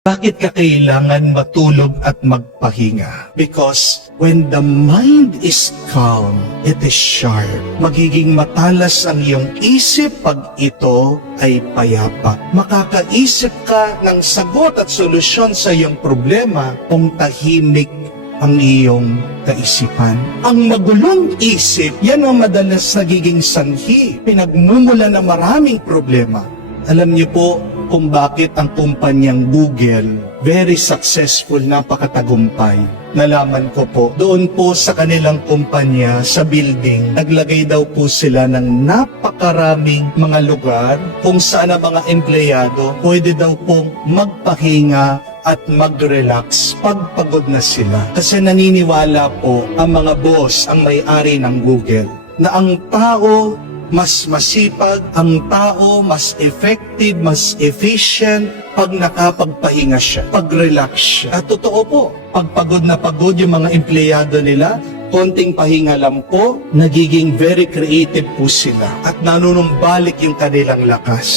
Bakit ka kailangan matulog at magpahinga? Because when the mind is calm, it is sharp. Magiging matalas ang iyong isip pag ito ay payapa. Makakaisip ka ng sagot at solusyon sa iyong problema kung tahimik ang iyong kaisipan. Ang magulong isip, yan ang madalas nagiging sanhi, pinagmumula ng maraming problema. Alam niyo po kung bakit ang kumpanyang Google very successful, napakatagumpay. Nalaman ko po, doon po sa kanilang kumpanya, sa building, naglagay daw po sila ng napakaraming mga lugar kung saan ang mga empleyado pwede daw pong magpahinga at mag-relax pag pagod na sila. Kasi naniniwala po ang mga boss, ang may-ari ng Google, na ang tao mas masipag, ang tao mas effective, mas efficient pag nakapagpahinga siya, pag-relax siya. At totoo po, pag pagod na pagod yung mga empleyado nila, konting pahinga lang po, nagiging very creative po sila at nanunumbalik yung kanilang lakas.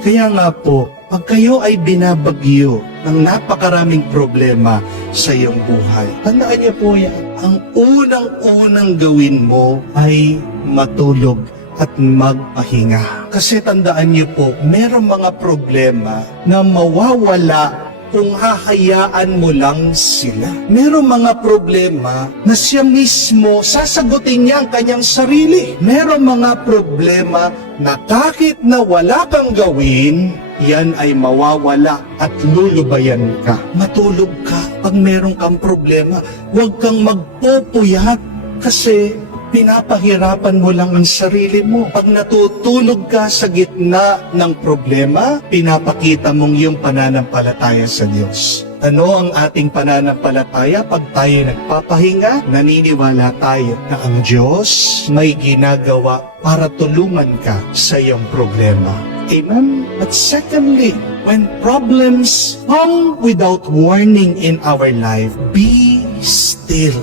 Kaya nga po, pag kayo ay binabagyo ng napakaraming problema sa iyong buhay, tandaan niyo po yan, ang unang-unang gawin mo ay matulog at magpahinga. Kasi tandaan niyo po, merong mga problema na mawawala kung hahayaan mo lang sila. Merong mga problema na siya mismo sasagutin niya ang kanyang sarili. Merong mga problema na kahit na wala kang gawin, yan ay mawawala at lulubayan ka. Matulog ka pag meron kang problema. Huwag kang magpupuyat kasi pinapahirapan mo lang ang sarili mo. Pag natutulog ka sa gitna ng problema, pinapakita mong iyong pananampalataya sa Diyos. Ano ang ating pananampalataya? Pag tayo nagpapahinga, naniniwala tayo na ang Diyos may ginagawa para tulungan ka sa iyong problema. Amen? But secondly, when problems come without warning in our life, be still.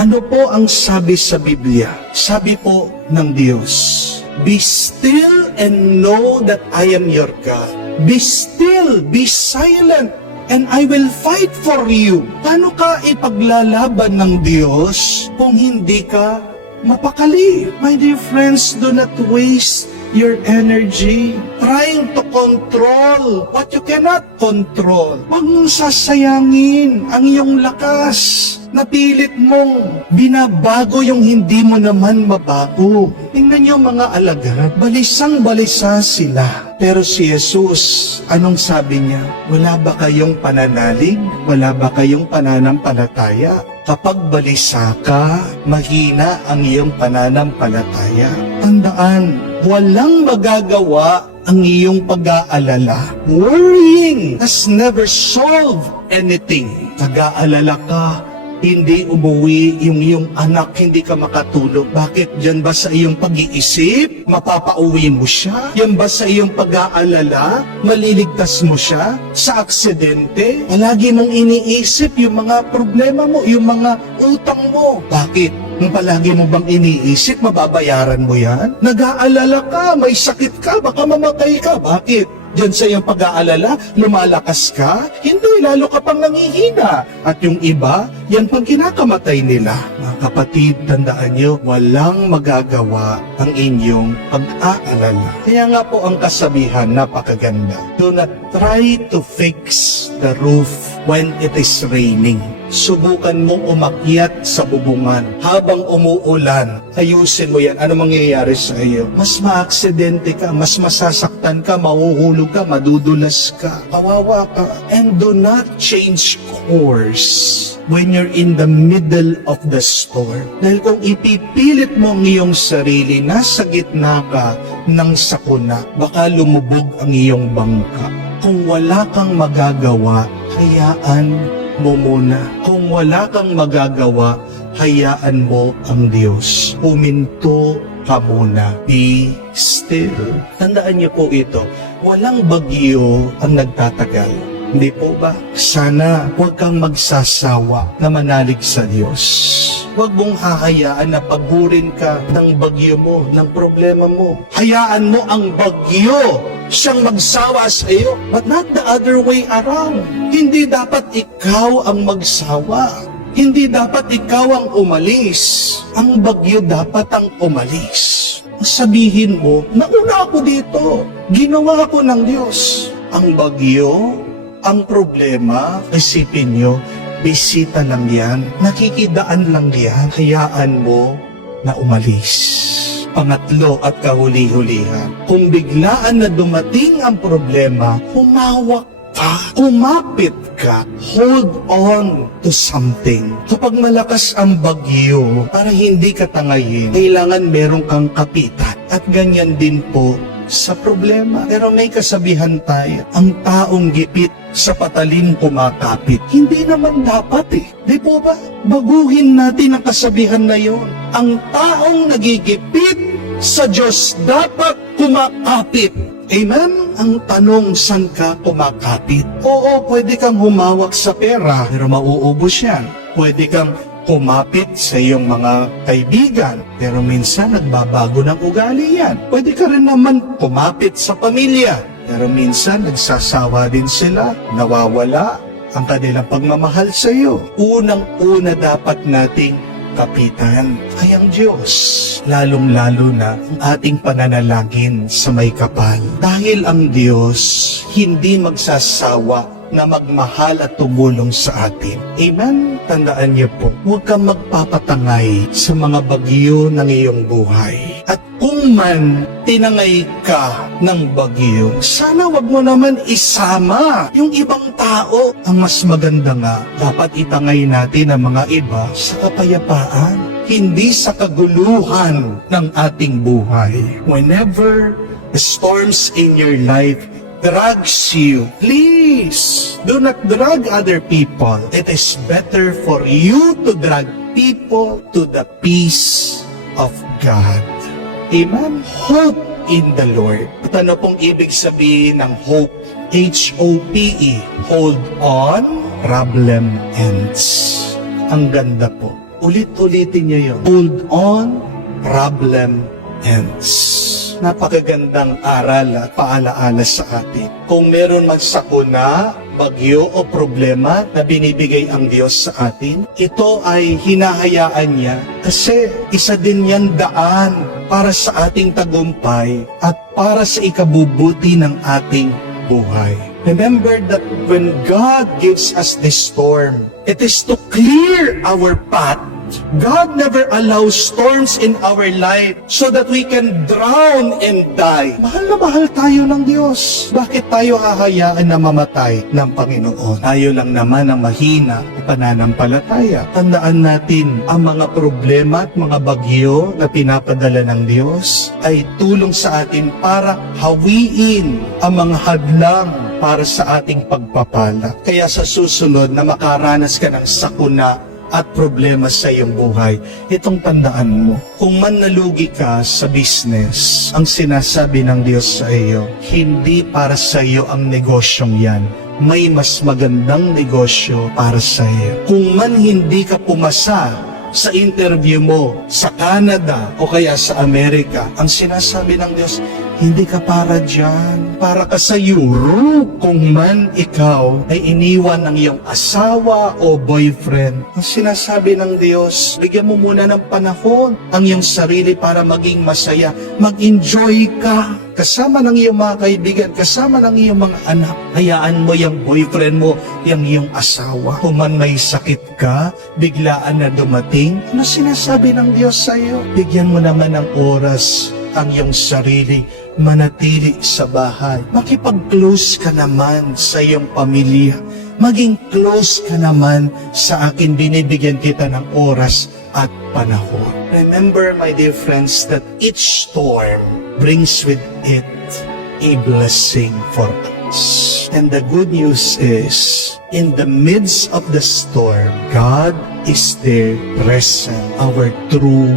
Ano po ang sabi sa Biblia? Sabi po ng Diyos, be still and know that I am your God. Be still, be silent, and I will fight for you. Paano ka ipaglalaban ng Diyos kung hindi ka mapakali? My dear friends, do not waste your energy trying to control what you cannot control. Huwag mong sasayangin ang iyong lakas. Napilit mong binabago yung hindi mo naman mabago. Tingnan niyo mga alagad, balisang-balisa sila. Pero si Jesus, anong sabi niya? Wala ba kayong pananalig? Wala ba kayong pananampalataya? Kapag balisa ka, mahina ang iyong pananampalataya. Tandaan, walang magagawa ang iyong pag-aalala. Worrying has never solved anything. Nag-aalala ka, hindi umuwi yung iyong anak, hindi ka makatulog. Bakit? Diyan ba sa iyong pag-iisip, mapapauwi mo siya? Yan ba sa iyong pag-aalala, maliligtas mo siya sa aksidente? Palagi mong iniisip yung mga problema mo, yung mga utang mo. Bakit? Kung palagi mo bang iniisip, mababayaran mo yan? Nag-aalala ka, may sakit ka, baka mamatay ka. Bakit? Diyan sa iyong pag-aalala, lumalakas ka, hindi, lalo ka pang nangihina. At yung iba, yan pang kinakamatay nila. Mga kapatid, tandaan nyo, walang magagawa ang inyong pag-aalala. Kaya nga po ang kasabihan, napakaganda. Do not try to fix the roof when it is raining. Subukan mong umakyat sa bubungan. Habang umuulan, ayusin mo yan. Ano mangyayari sa iyo? Mas maaksidente ka, mas masasaktan ka, mahuhulog ka, madudulas ka, kawawa ka. And do not change course when you're in the middle of the storm. Dahil kung ipipilit mo ang iyong sarili, nasa gitna ka ng sakuna, baka lumubog ang iyong bangka. Kung wala kang magagawa, hayaan mo muna. Kung wala kang magagawa, hayaan mo ang Diyos. Huminto ka muna. Be still. Tandaan niyo po ito, walang bagyo ang nagtatagal. Hindi po ba? Sana huwag kang magsasawa na manalig sa Diyos. Huwag mong hahayaan na pagurin ka ng bagyo mo, ng problema mo. Hayaan mo ang bagyo siyang magsawa sa iyo, but not the other way around. Hindi dapat ikaw ang magsawa. Hindi dapat ikaw ang umalis. Ang bagyo dapat ang umalis. Sabihin mo, nauna ako dito. Ginawa ko ng Diyos. Ang bagyo, ang problema, isipin nyo, bisita lang yan, nakikidaan lang yan, hayaan mo na umalis. Pangatlo at kahuli-hulihan, kung biglaan na dumating ang problema, humawak ka, kumapit ka, hold on to something. Kapag malakas ang bagyo, para hindi ka tangayin, kailangan meron kang kapitan. At ganyan din po sa problema. Pero may kasabihan tayo, ang taong gipit sa patalim kumakapit. Hindi naman dapat Di po ba? Baguhin natin ang kasabihan na yon. Ang taong nagigipit sa Diyos dapat kumakapit. Amen? Ang tanong, saan ka kumakapit? Oo, pwede kang humawak sa pera, pero mauubos yan. Pwede kang kumapit sa iyong mga kaibigan, pero minsan nagbabago ng ugali yan. Pwede ka rin naman kumapit sa pamilya, pero minsan nagsasawa din sila, nawawala ang kanilang pagmamahal sa iyo. Unang-una dapat nating kapitan ay ang Diyos, lalong-lalo na ang ating pananalangin sa may kapal. Dahil ang Diyos hindi magsasawa na magmahal at tumulong sa atin. Amen? Tandaan niyo po, huwag kang magpapatangay sa mga bagyo ng iyong buhay. At kung man tinangay ka ng bagyo, sana wag mo naman isama yung ibang tao. Ang mas maganda nga, dapat itangay natin ang mga iba sa kapayapaan, hindi sa kaguluhan ng ating buhay. Whenever the storms in your life drags you, please do not drag other people. It is better for you to drag people to the peace of God. Amen? Hope in the Lord. Ano pong ibig sabihin ng hope? H-O-P-E. Hold on, problem ends. Ang ganda po. Ulit-ulitin niyo yun. Hold on, problem ends. Napakagandang aral at paalaala sa atin. Kung meron man sakuna, bagyo o problema na binibigay ang Diyos sa atin, ito ay hinahayaan niya kasi isa din yan daan para sa ating tagumpay at para sa ikabubuti ng ating buhay. Remember that when God gives us this storm, it is to clear our path. God never allows storms in our life so that we can drown and die. Mahal na mahal tayo ng Diyos. Bakit tayo hahayaan na mamatay ng Panginoon? Tayo lang naman ang mahina at pananampalataya. Tandaan natin, ang mga problema at mga bagyo na pinapadala ng Diyos ay tulong sa atin para hawiin ang mga hadlang para sa ating pagpapala. Kaya sa susunod na makaranas ka ng sakuna at problema sa iyong buhay, itong tandaan mo. Kung man nalugi ka sa business, ang sinasabi ng Diyos sa iyo, hindi para sa iyo ang negosyong yan. May mas magandang negosyo para sa iyo. Kung man hindi ka pumasa sa interview mo sa Canada o kaya sa Amerika, ang sinasabi ng Diyos, hindi ka para dyan. Para ka sa Europe. Kung man ikaw ay iniwan ng iyong asawa o boyfriend, ang sinasabi ng Diyos, bigyan mo muna ng panahon ang iyong sarili para maging masaya. Mag-enjoy ka. Kasama ng iyong mga kaibigan, kasama ng iyong mga anak. Hayaan mo yung boyfriend mo, yung iyong asawa. Kung man may sakit ka, biglaan na dumating, ano sinasabi ng Diyos sa iyo? Bigyan mo naman ng oras ang iyong sarili, manatili sa bahay. Makipag-close ka naman sa iyong pamilya. Maging close ka naman sa akin, binibigyan kita ng oras at panahon. Remember, my dear friends, that each storm brings with it a blessing for us. And the good news is, in the midst of the storm, God is there present, our true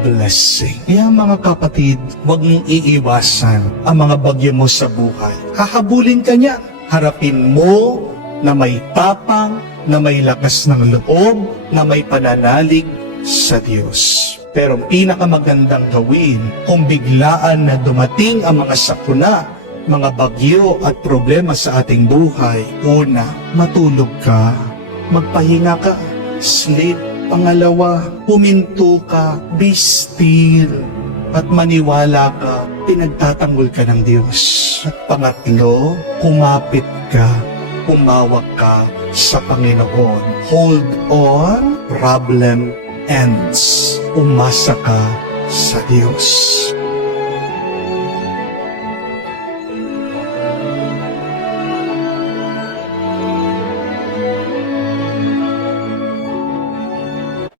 blessing. Kaya mga kapatid, huwag mong iiwasan ang mga bagyo mo sa buhay. Hahabulin ka niya. Harapin mo na may tapang, na may lakas ng loob, na may pananalig sa Diyos. Pero ang pinakamagandang gawin kung biglaan na dumating ang mga sakuna, mga bagyo at problema sa ating buhay, una, matulog ka, magpahinga ka, sleep. Pangalawa, huminto ka, be still, at maniwala ka, pinagtatanggol ka ng Diyos. At pangatlo, kumapit ka, humawak ka sa Panginoon. Hold on, problem ends. Umasa ka sa Diyos.